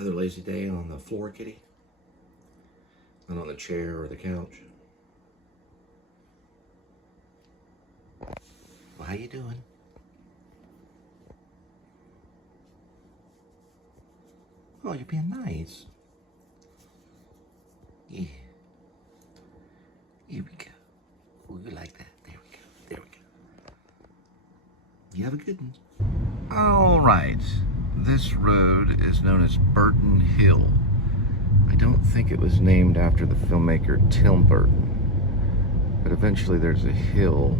Another lazy day on the floor, kitty. Not on the chair or the couch. Well, how you doing? Oh, you're being nice. Yeah. Here we go. Oh, you like that? There we go. There we go. You have a good one. All right. This road is known as Burton Hill. I don't think it was named after the filmmaker Tim Burton, but eventually there's a hill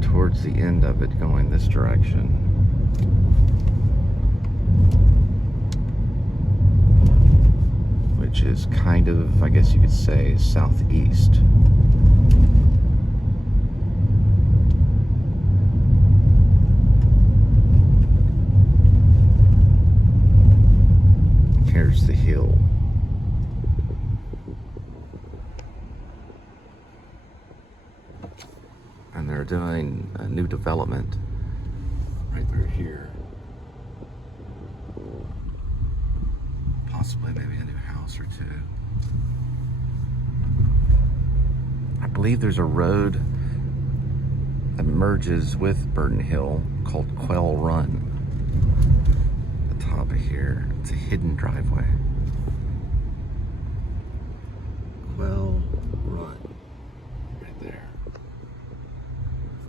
towards the end of it going this direction. Which is kind of, I guess you could say, southeast. Here's the hill. And they're doing a new development right through here. Possibly maybe a new house or two. I believe there's a road that merges with Burton Hill called Quail Run. At the top of here, it's a hidden driveway. Quail Run, right there.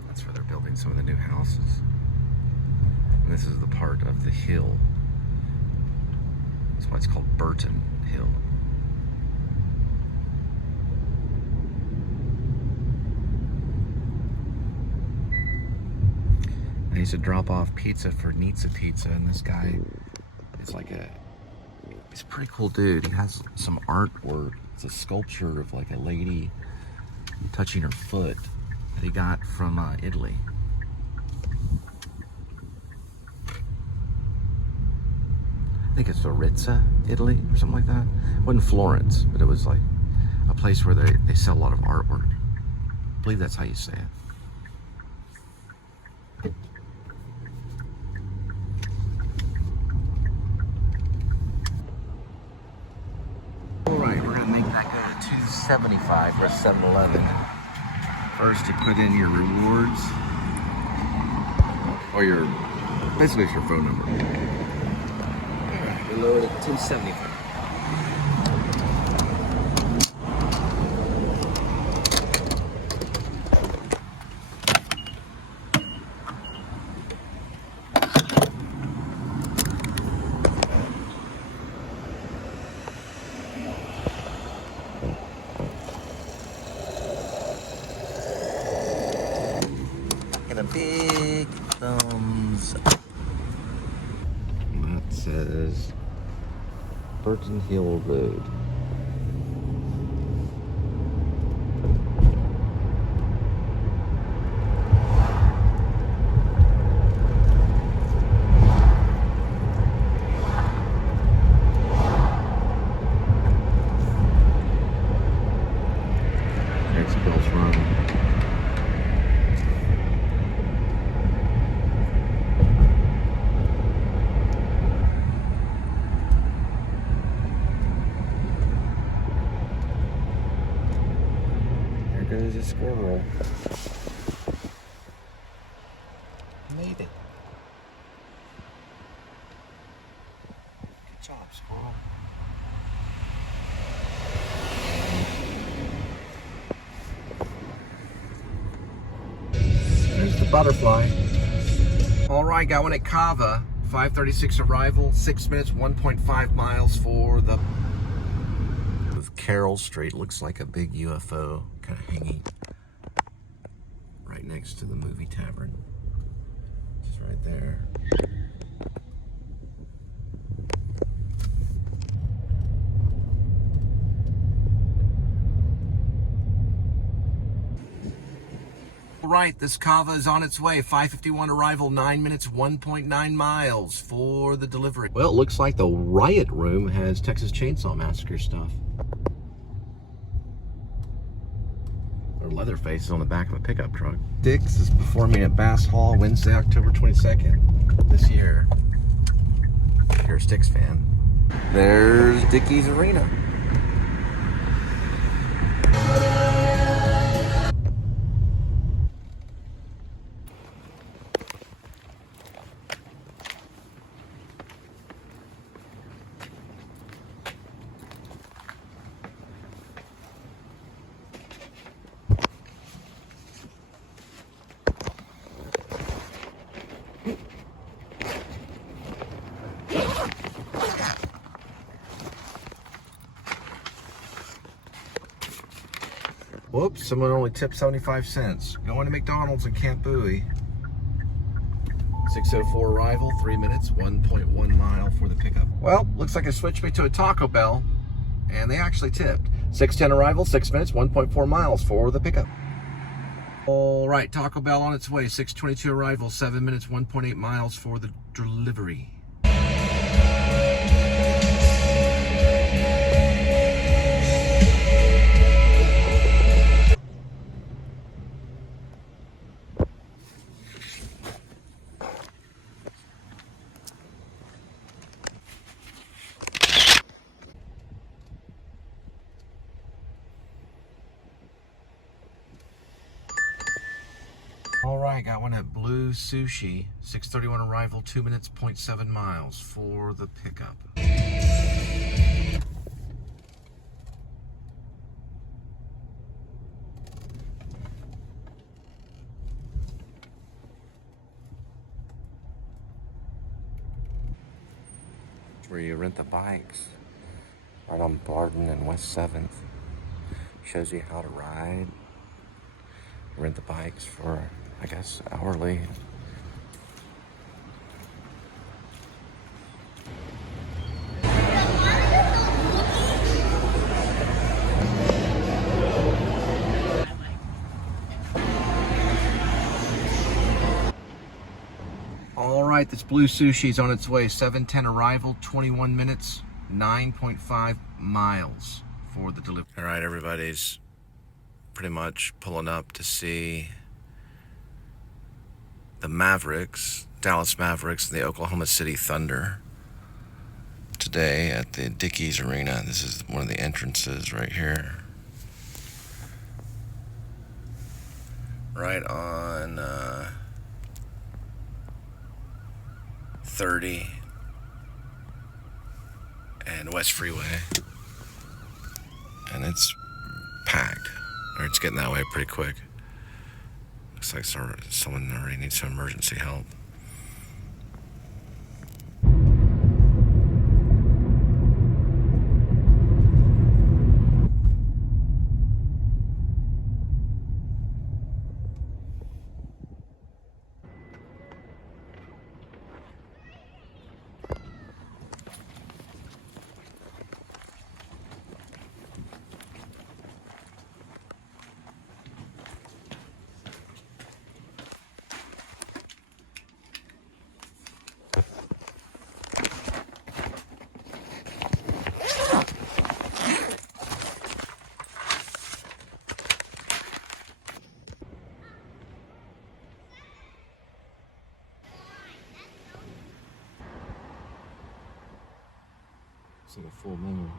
That's where they're building some of the new houses. And this is the part of the hill. That's why it's called Burton Hill. I used to drop off pizza for Nizza Pizza, and this guy is like he's a pretty cool dude. He has some artwork. It's a sculpture of like a lady touching her foot that he got from Italy. I think it's Arizza, Italy, or something like that. It wasn't Florence, but it was like a place where they sell a lot of artwork. I believe that's how you say it. Alright, we're gonna make that go to $2.75 for a 7-Eleven. First, you put in your rewards, or basically it's your phone number. Lowered it to $2.75. And a big thumbs up. That says Burton Hill Road. Next Bill's Run. There's a squirrel. Made it. Good job, squirrel. There's the butterfly. All right, got one at Cava. 5:36 arrival, 6 minutes, 1.5 miles for the Carroll Street. Looks like a big UFO kind of hanging right next to the movie tavern. Just right there. Right, this Cava is on its way. 5:51 arrival, 9 minutes, 1.9 miles for the delivery. Well, it looks like the Riot Room has Texas Chainsaw Massacre stuff. Or Leatherface is on the back of a pickup truck. Dickies is performing at Bass Hall Wednesday, October 22nd this year. you're a Sticks fan. There's Dickies Arena. Whoops, someone only tipped 75 cents. Going to McDonald's in Camp Bowie. 6:04 arrival, 3 minutes, 1.1 mile for the pickup. Well, looks like it switched me to a Taco Bell, and they actually tipped. 6:10 arrival, 6 minutes, 1.4 miles for the pickup. All right, Taco Bell on its way. 6:22 arrival, 7 minutes, 1.8 miles for the delivery. All right, got one at Blue Sushi. 6:31 arrival, 2 minutes, 0.7 miles for the pickup. Where you rent the bikes, right on Barden and West 7th. Shows you how to ride. Rent the bikes for, I guess, hourly. All right, this Blue Sushi's on its way. 7:10 arrival, 21 minutes, 9.5 miles for the delivery. All right, everybody's pretty much pulling up to see the Mavericks, Dallas Mavericks, and the Oklahoma City Thunder today at the Dickies Arena. This is one of the entrances right here. Right on 30 and West Freeway. And it's packed. Or it's getting that way pretty quick. Looks like someone already needs some emergency help. It's like a full moon.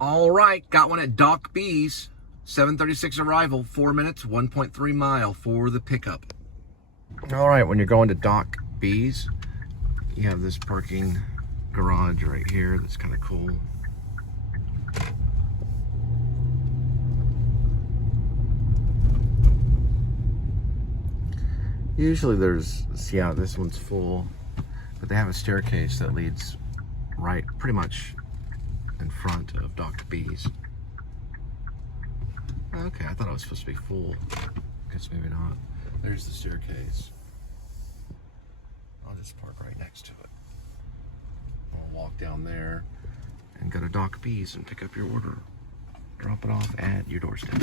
All right, got one at Doc B's. 7:36 arrival, 4 minutes, 1.3 mile for the pickup. All right, when you're going to Doc B's, you have this parking garage right here that's kind of cool. Usually there's, yeah, this one's full, but they have a staircase that leads right pretty much in front of Dr. B's. Okay, I thought it was supposed to be full. Guess maybe not. There's the staircase. I'll just park right next to it. I'll walk down there and and go to Doc B's and pick up your order. Drop it off at your doorstep.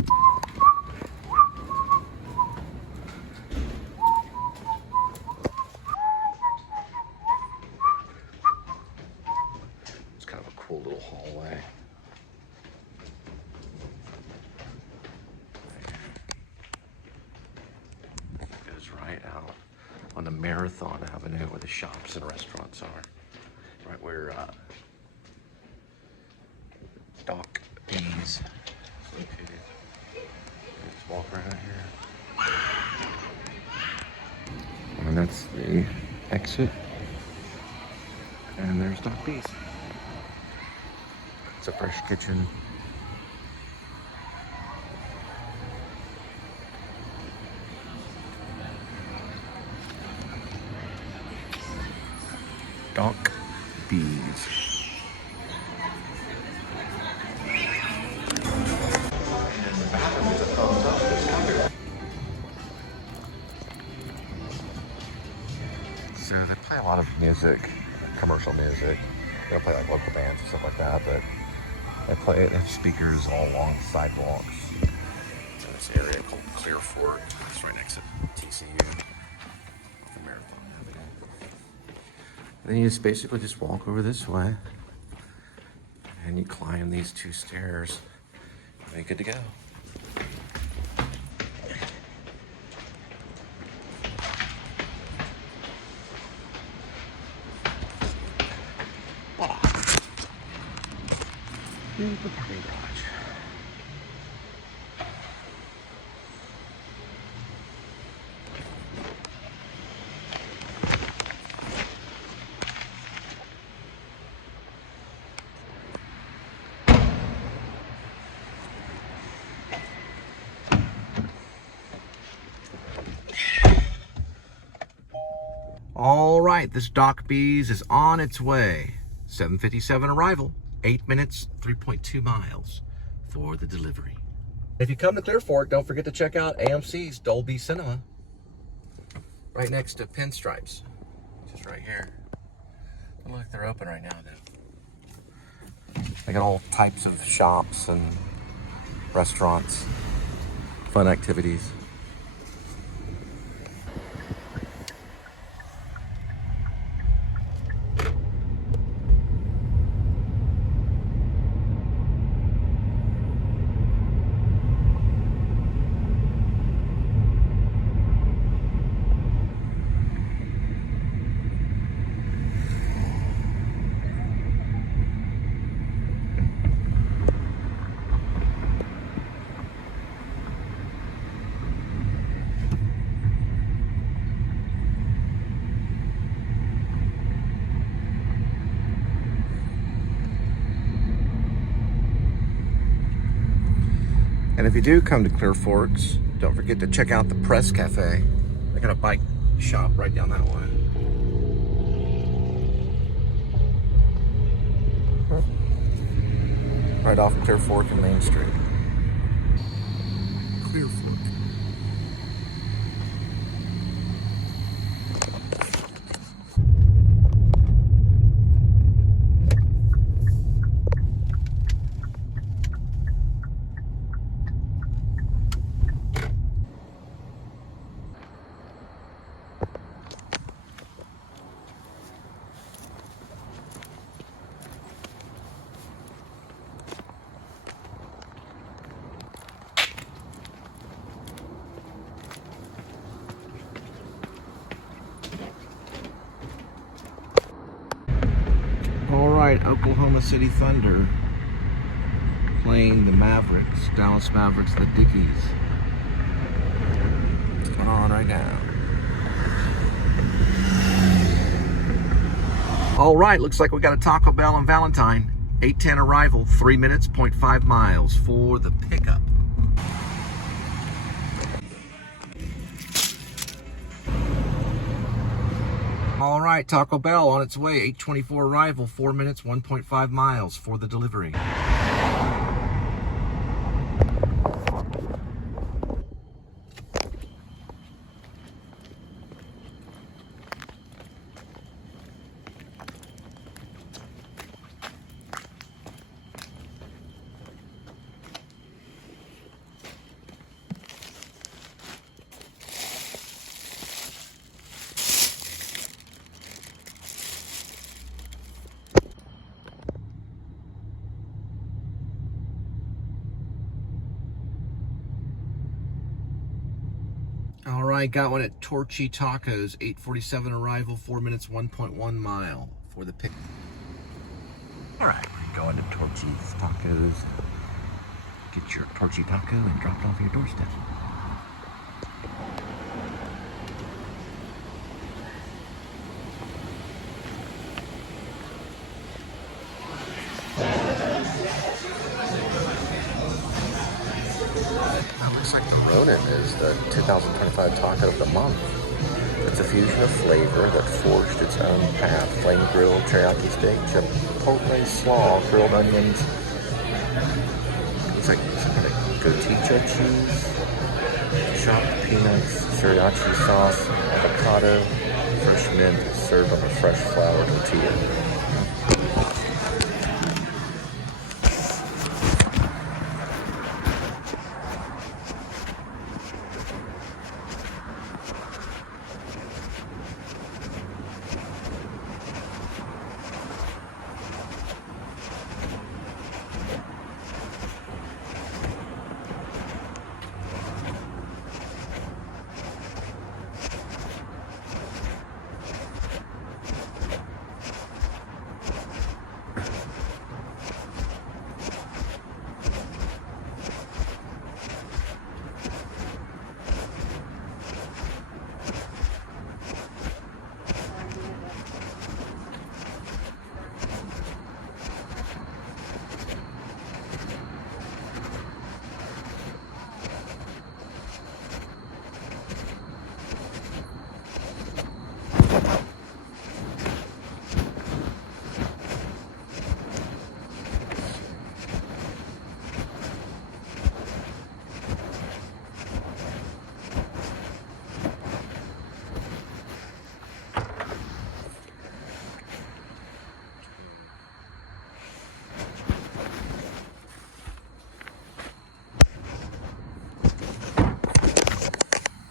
It's kind of a cool little hallway. It goes right out on the Marathon Avenue where the shops and restaurants are. Right where Doc B's located. Let's walk around here. And that's the exit. And there's Doc B's. It's a fresh kitchen. Doc B's. So they play a lot of music, commercial music. They don't play like local bands and stuff like that, but they have speakers all along the sidewalks. It's in this area called Clear Fork. It's right next to TCU, the Marathon Avenue. And then you just basically just walk over this way, and you climb these 2 stairs, and you're good to go. Here's the parking garage. All right, this Doc B's is on its way. 7:57 arrival, 8 minutes, 3.2 miles for the delivery. If you come to Clear Fork, don't forget to check out AMC's Dolby Cinema. Right next to Pinstripes, just right here. Doesn't look like they're open right now, though. They got all types of shops and restaurants, fun activities. And if you do come to Clear Forks, don't forget to check out the Press Cafe. They got a bike shop right down that way. Right off Clear Fork and Main Street. Clear Fork. Oklahoma City Thunder playing the Mavericks, Dallas Mavericks, the Dickies. What's going on right now? All right, looks like we got a Taco Bell on Valentine. 8:10 arrival, 3 minutes, 0.5 miles for the pickup. All right, Taco Bell on its way, 8:24 arrival, 4 minutes, 1.5 miles for the delivery. right, got one at Torchy Tacos, 8:47 arrival, 4 minutes, 1.1 mile for the pick. All right, we're going to Torchy's Tacos. Get your Torchy Taco and drop it off your doorstep. That looks like the Ronin is the 2025 Taco of the Month. It's a fusion of flavor that forged its own path. Flame grilled teriyaki steak, chipotle slaw, grilled onions. Looks like some kind of goticha cheese, chopped peanuts, sriracha sauce, avocado, fresh mint, served on a fresh flour tortilla.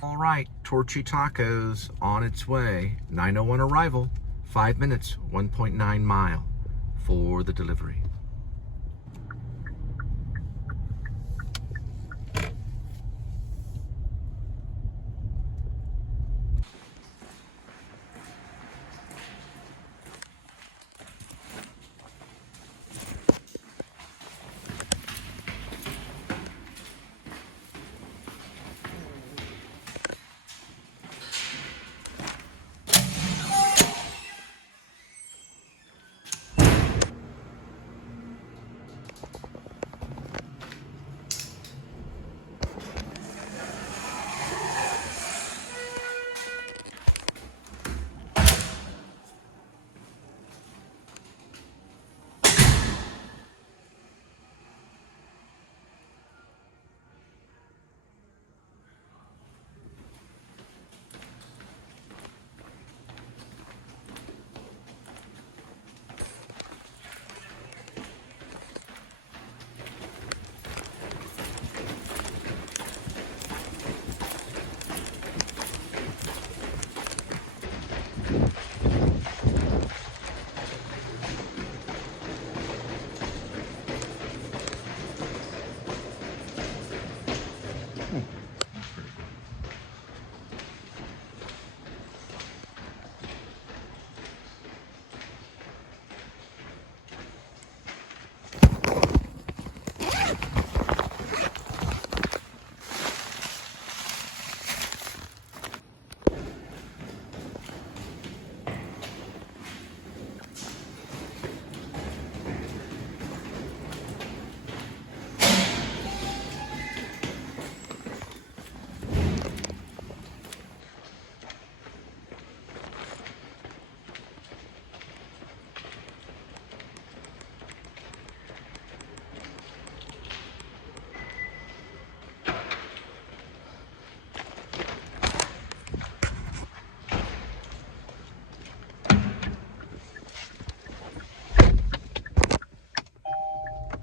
All right, Torchy Tacos on its way. 9:01 arrival, 5 minutes, 1.9 mile for the delivery.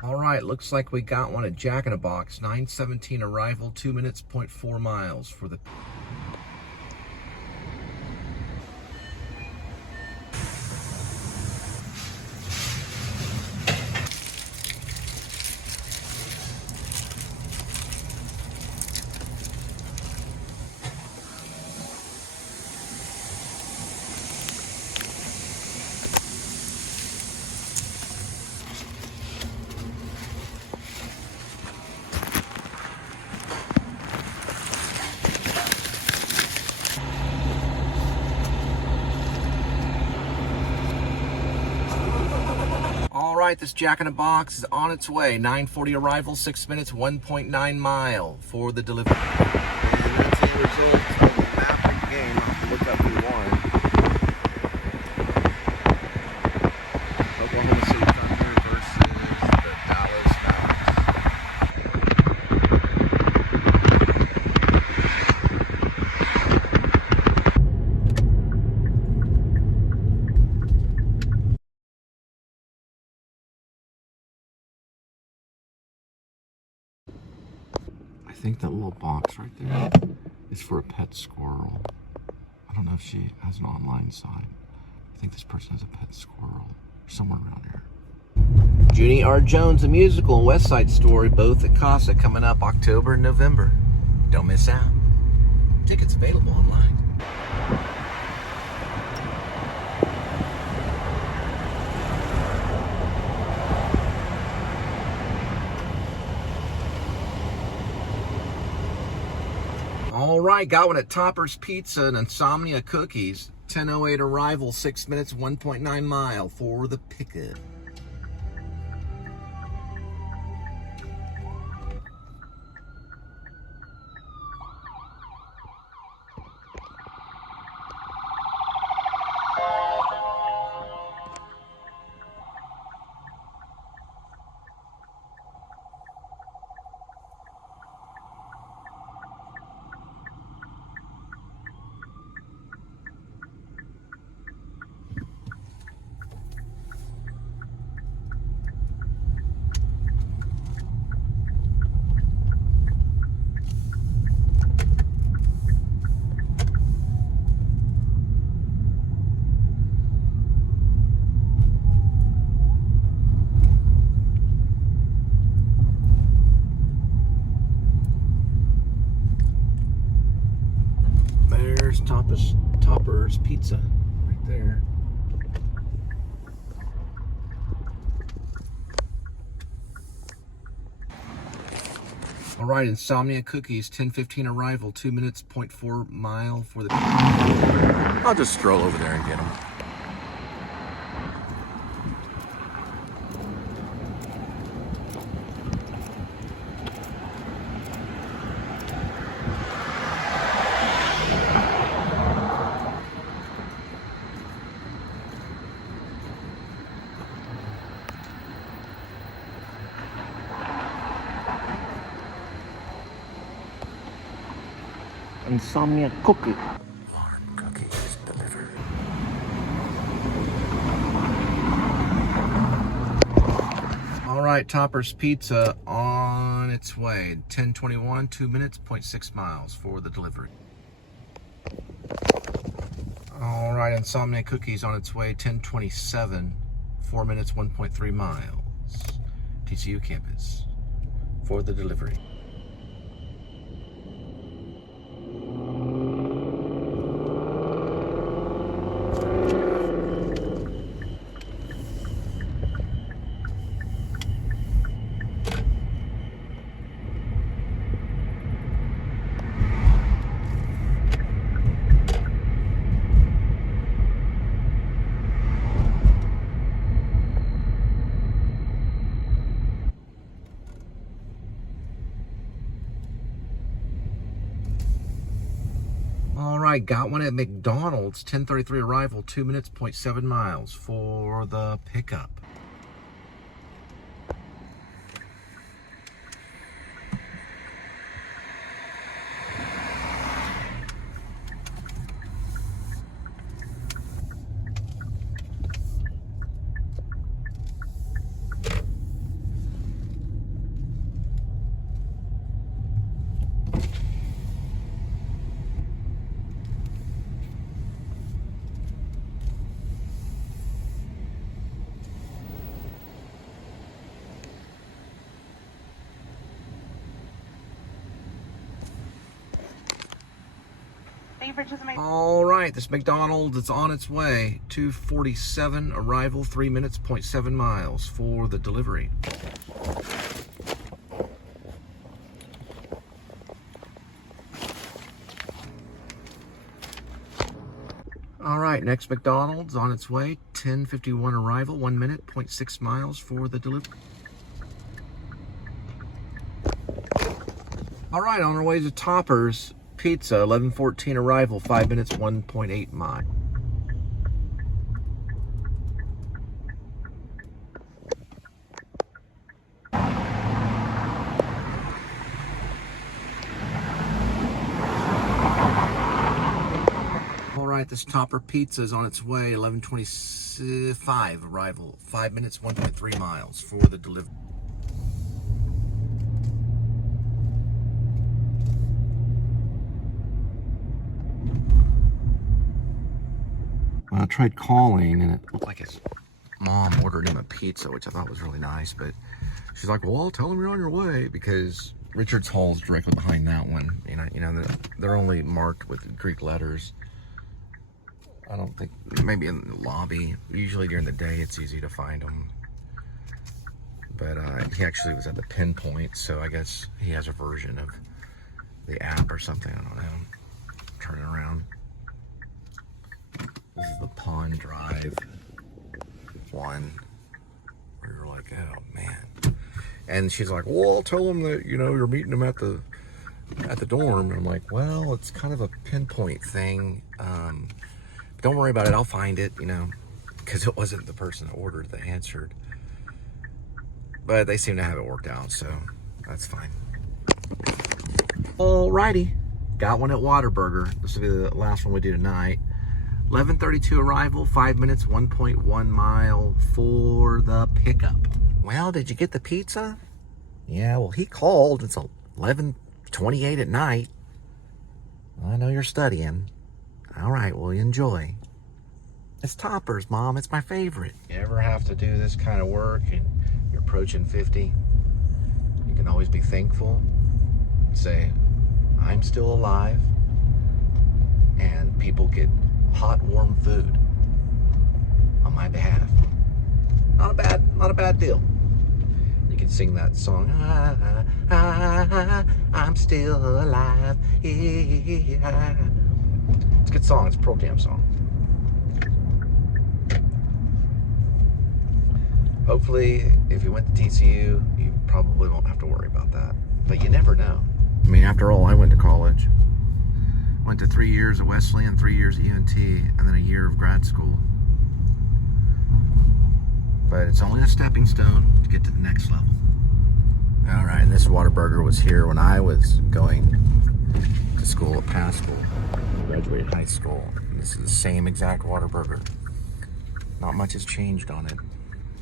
All right, looks like we got one at Jack in a Box. 9:17 arrival, 2 minutes, 0.4 miles for the... right, this Jack in the Box is on its way. 9:40 arrival, 6 minutes, 1.9 mile for the delivery. And that's the results of the Mavs game. I'll have to look up who won. Oklahoma City Thunder versus the Dallas Mavs. I think that little box right there is for a pet squirrel. I don't know if she has an online site. I think this person has a pet squirrel somewhere around here. Junie R. Jones, the musical, and West Side Story, both at Casa, coming up October and November. Don't miss out. Tickets available online. All right, got one at Topper's Pizza and Insomnia Cookies. 10:08 arrival, 6 minutes, 1.9 mile for the pickup. There's Topper's Pizza right there. All right, Insomnia Cookies, 10:15 arrival, 2 minutes, 0.4 mile for the... I'll just stroll over there and get them. Insomnia Cookie. Warm cookies delivered. All right, Topper's Pizza on its way. 10:21, 2 minutes, 0.6 miles for the delivery. All right, Insomnia Cookies on its way. 10:27, 4 minutes, 1.3 miles. TCU campus for the delivery. All right, got one at McDonald's, 10:33 arrival, 2 minutes, 0.7 miles for the pickup. All right, this McDonald's is on its way. 2:47 arrival, 3 minutes, 0.7 miles for the delivery. All right. right, next McDonald's on its way. 10:51 arrival, 1 minute, 0.6 miles for the delivery. All right, on our way to Topper's Pizza, 11:14 arrival, 5 minutes, 1.8 miles. All right, this Topper Pizza is on its way, 11:25 arrival, 5 minutes, 1.3 miles for the delivery. Well, I tried calling, and it looked like his mom ordered him a pizza, which I thought was really nice, but she's like, well, tell him you're on your way, because Richard's Hall is directly behind that one. You know, they're only marked with Greek letters. I don't think, maybe in the lobby. Usually during the day, it's easy to find them. But he actually was at the pinpoint, so I guess he has a version of the app or something. I don't know. Turn it around. This is the Pond Drive one. Where you're like, oh man. And she's like, well, I'll tell him that, you know, you're meeting him at the dorm. And I'm like, well, it's kind of a pinpoint thing. Don't worry about it. I'll find it, you know, because it wasn't the person that ordered that answered. But they seem to have it worked out, so that's fine. Alrighty. Got one at Whataburger. This will be the last one we do tonight. 11:32 arrival, 5 minutes, 1.1 mile for the pickup. Well, did you get the pizza? Yeah, well, he called. It's 11:28 at night. I know you're studying. All right, well, enjoy. It's Topper's, Mom. It's my favorite. You ever have to do this kind of work and you're approaching 50, you can always be thankful. Say, I'm still alive, and people get hot, warm food on my behalf. Not a bad deal. You can sing that song, I'm still alive. Yeah. It's a good song. It's a Pearl Jam song. Hopefully, if you went to TCU, you probably won't have to worry about that. But you never know. I mean, after all, I went to college. Went to 3 years at Wesleyan, 3 years at UNT, and then a year of grad school. But it's only a stepping stone to get to the next level. All right, and this Whataburger was here when I was going to school at Pascal. Graduated high school. This is the same exact Whataburger. Not much has changed on it.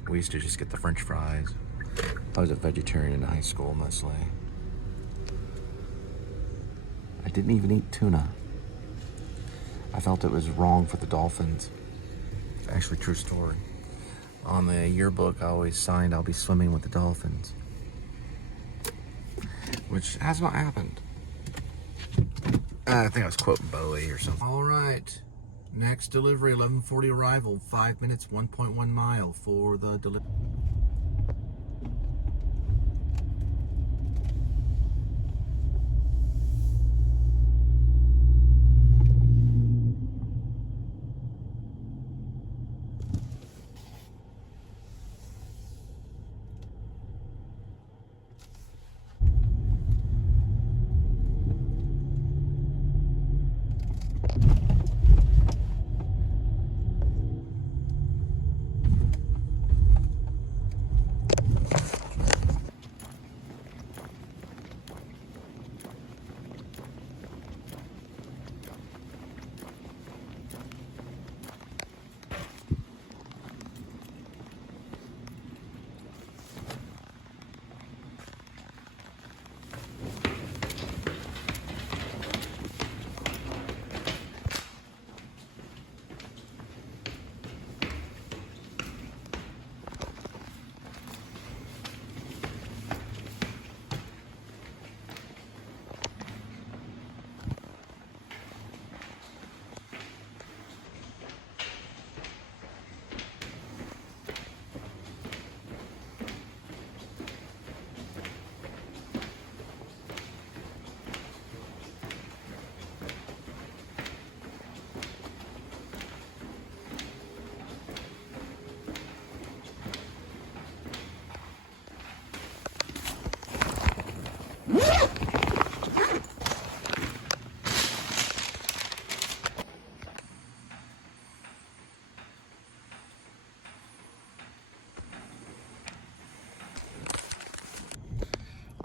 We used to just get the French fries. I was a vegetarian in high school mostly. I didn't even eat tuna. I felt it was wrong for the dolphins. Actually, true story. On the yearbook, I always signed, I'll be swimming with the dolphins. Which has not happened. I think I was quoting Bowie or something. All right. Next delivery, 11:40 arrival, 5 minutes, 1.1 mile for the delivery.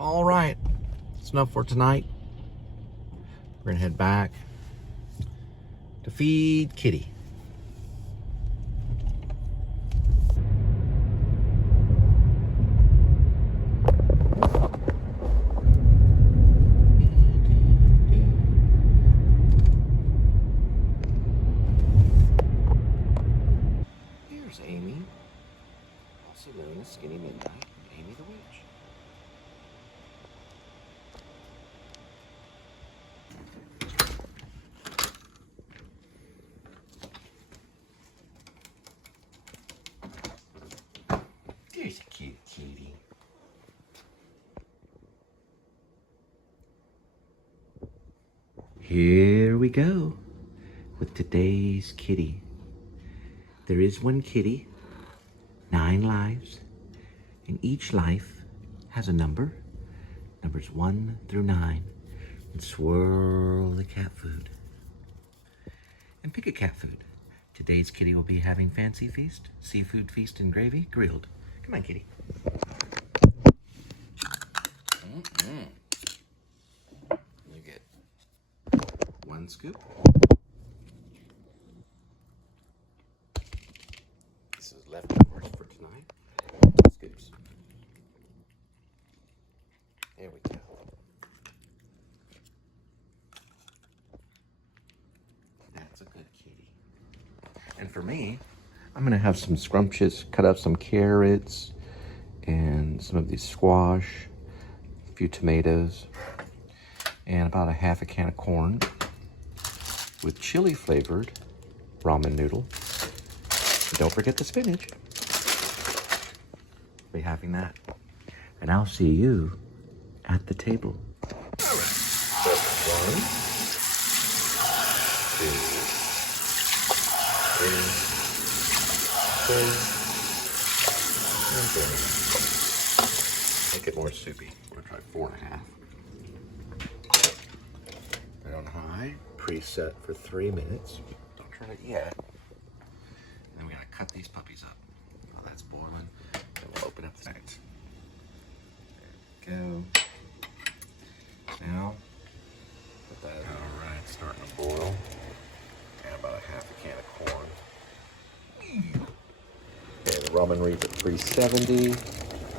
All right, that's enough for tonight. We're gonna head back to feed Kitty. Here's Amy, also known as Skinny Midnight, Amy the Witch. There's a cute kitty. Here we go with today's kitty. There is one kitty, 9 lives, and each life has a number, numbers 1 through 9, and swirl the cat food. And pick a cat food. Today's kitty will be having fancy feast, seafood feast and gravy, grilled. Come on, kitty. You get 1 scoop. This is leftovers for tonight. 2 scoops. There we go. That's a good kitty. And for me, I'm gonna have some scrumptious, cut up some carrots and some of these squash, a few tomatoes, and about a half a can of corn with chili flavored ramen noodle. And don't forget the spinach. Be having that. And I'll see you at the table. All right. So 1, 2, 3, 4, and 5. Make it more soupy. We're gonna try 4.5. Put it on high. Preset for 3 minutes. Don't turn it yet. And then we gotta cut these puppies up. While that's boiling, then we'll open up the sides. There we go. Now, put that. All right, it's starting to boil. And about a half a can of corn. Okay, the ramen reads at 370.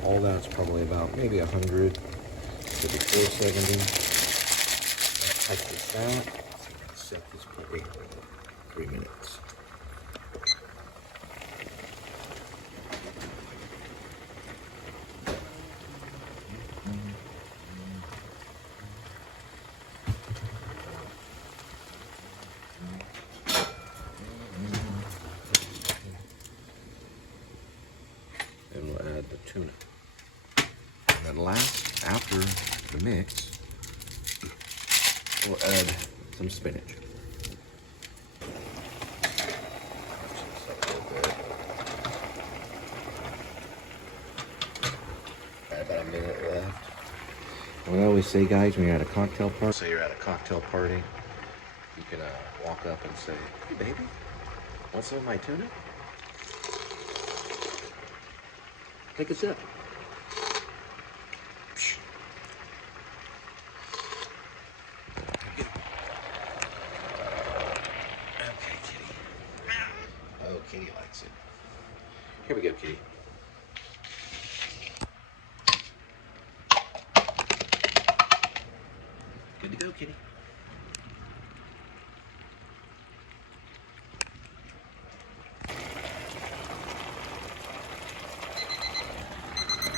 All that's probably about maybe 100. Could be 470. Touch this out. So we're gonna set this puppy 3 minutes. And we'll add the tuna. And then last, after the mix, we'll add some spinach. Got about a minute left. And we always say, guys, when you're at a cocktail party, say you're at a cocktail party, you can walk up and say, "Hey, baby, want some of my tuna? Take a sip." Okay, kitty. Oh, kitty likes it. Here we go, kitty. Good to go, kitty.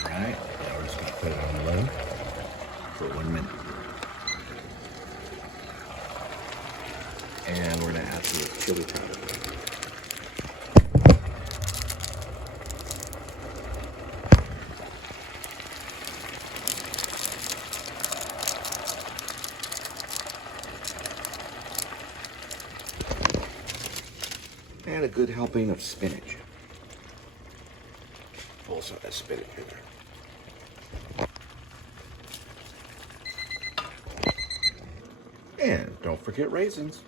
Alright, now we're just going to put it on low for 1 minute. And we're going to add some chili powder. And a good helping of spinach. Pull some of that spinach in there. And don't forget raisins.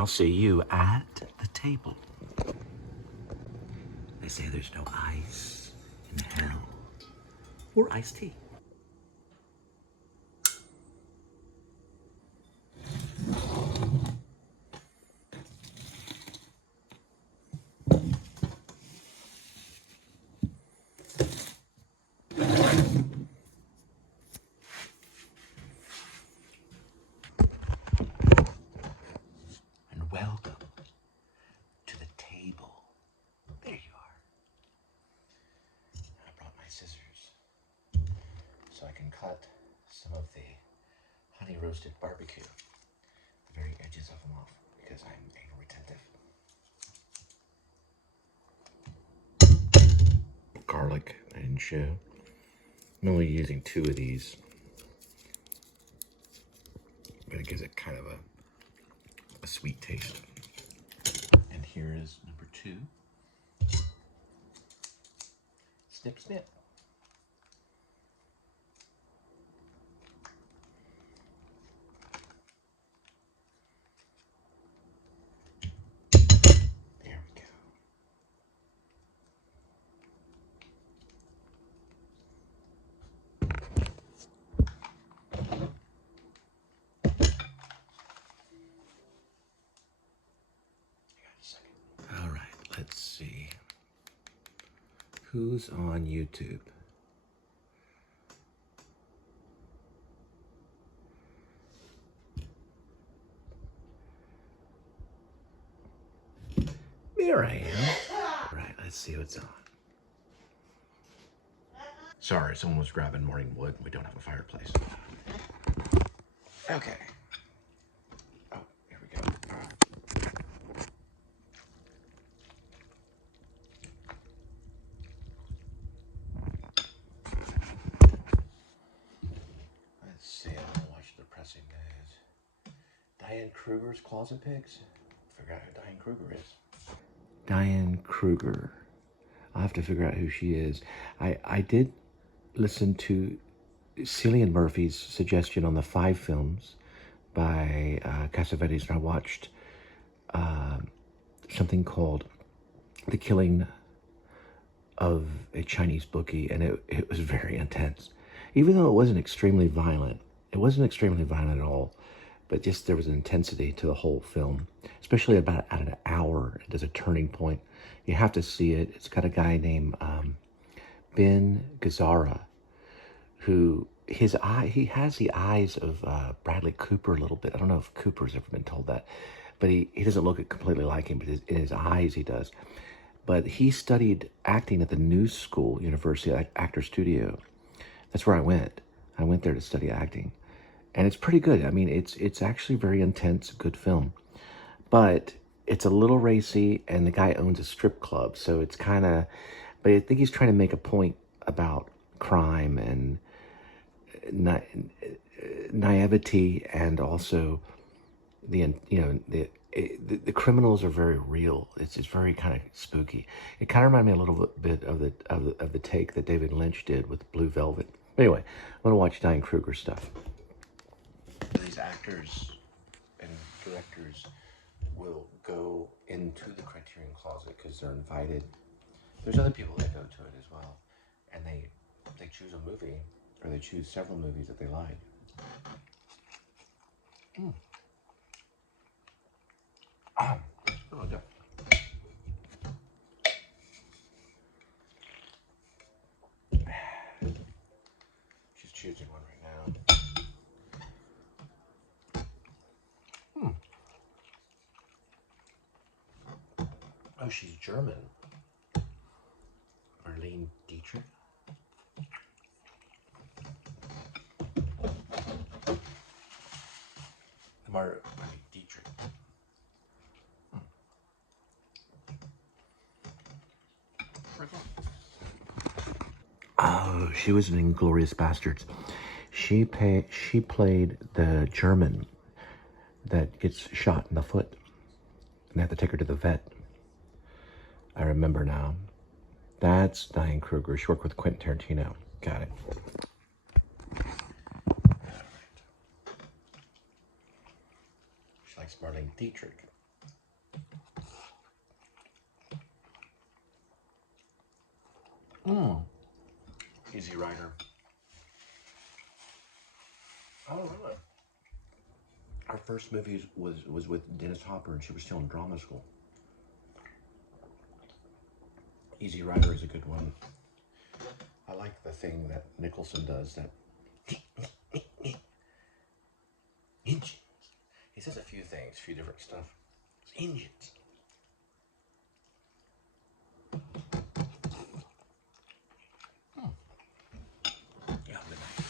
I'll see you at the table. They say there's no ice in hell or iced tea. And welcome to the table. There you are. I brought my scissors so I can cut some of the honey roasted barbecue, the very edges of them off, because I'm anal retentive. Garlic I didn't show. I'm only using 2 of these, but it gives it kind of a sweet taste. And here is number 2. Snip, snip. There we go. All right, let's see. Who's on YouTube? There I am. All right, let's see what's on. Sorry, someone was grabbing morning wood and we don't have a fireplace. Okay. Oh, here we go. Let's see, I'm gonna watch the pressing days. Diane Kruger's Closet Pigs? Figure out who Diane Kruger is. Diane Kruger. I'll have to figure out who she is. I did listen to Cillian Murphy's suggestion on the 5 films by Cassavetes, and I watched something called The Killing of a Chinese Bookie, and it was very intense. Even though it wasn't extremely violent. It wasn't extremely violent at all, but just there was an intensity to the whole film, especially about at an hour. There's a turning point. You have to see it. It's got a guy named Ben Gazzara, who he has the eyes of Bradley Cooper a little bit. I don't know if Cooper's ever been told that, but he doesn't look completely like him, but in his eyes he does. But he studied acting at the New School University Actor Studio. That's where I went. I went there to study acting, and it's pretty good. I mean, it's actually very intense, good film, but it's a little racy, and the guy owns a strip club, so it's kind of. But I think he's trying to make a point about crime and naivety, and also the criminals are very real. It's very kind of spooky. It kind of reminded me a little bit of the take that David Lynch did with Blue Velvet. Anyway, I'm gonna watch Diane Kruger stuff. These actors and directors will go into the Criterion Closet because they're invited. There's other people that go to it as well, and they choose a movie, or they choose several movies that they like. Oh, no. She's choosing one right now. Oh, she's German. Marlene Dietrich. Marlene Dietrich. Oh, she was in Inglourious Bastards. She played the German that gets shot in the foot, and they have to take her to the vet. I remember now. That's Diane Kruger. She worked with Quentin Tarantino. Got it. She likes Marlene Dietrich. Easy Rider. Oh, really? Our first movie was with Dennis Hopper, and she was still in drama school. Easy Rider is a good one. I like the thing that Nicholson does, that engines. He says a few things, a few different stuff. Engines. Yeah, good night.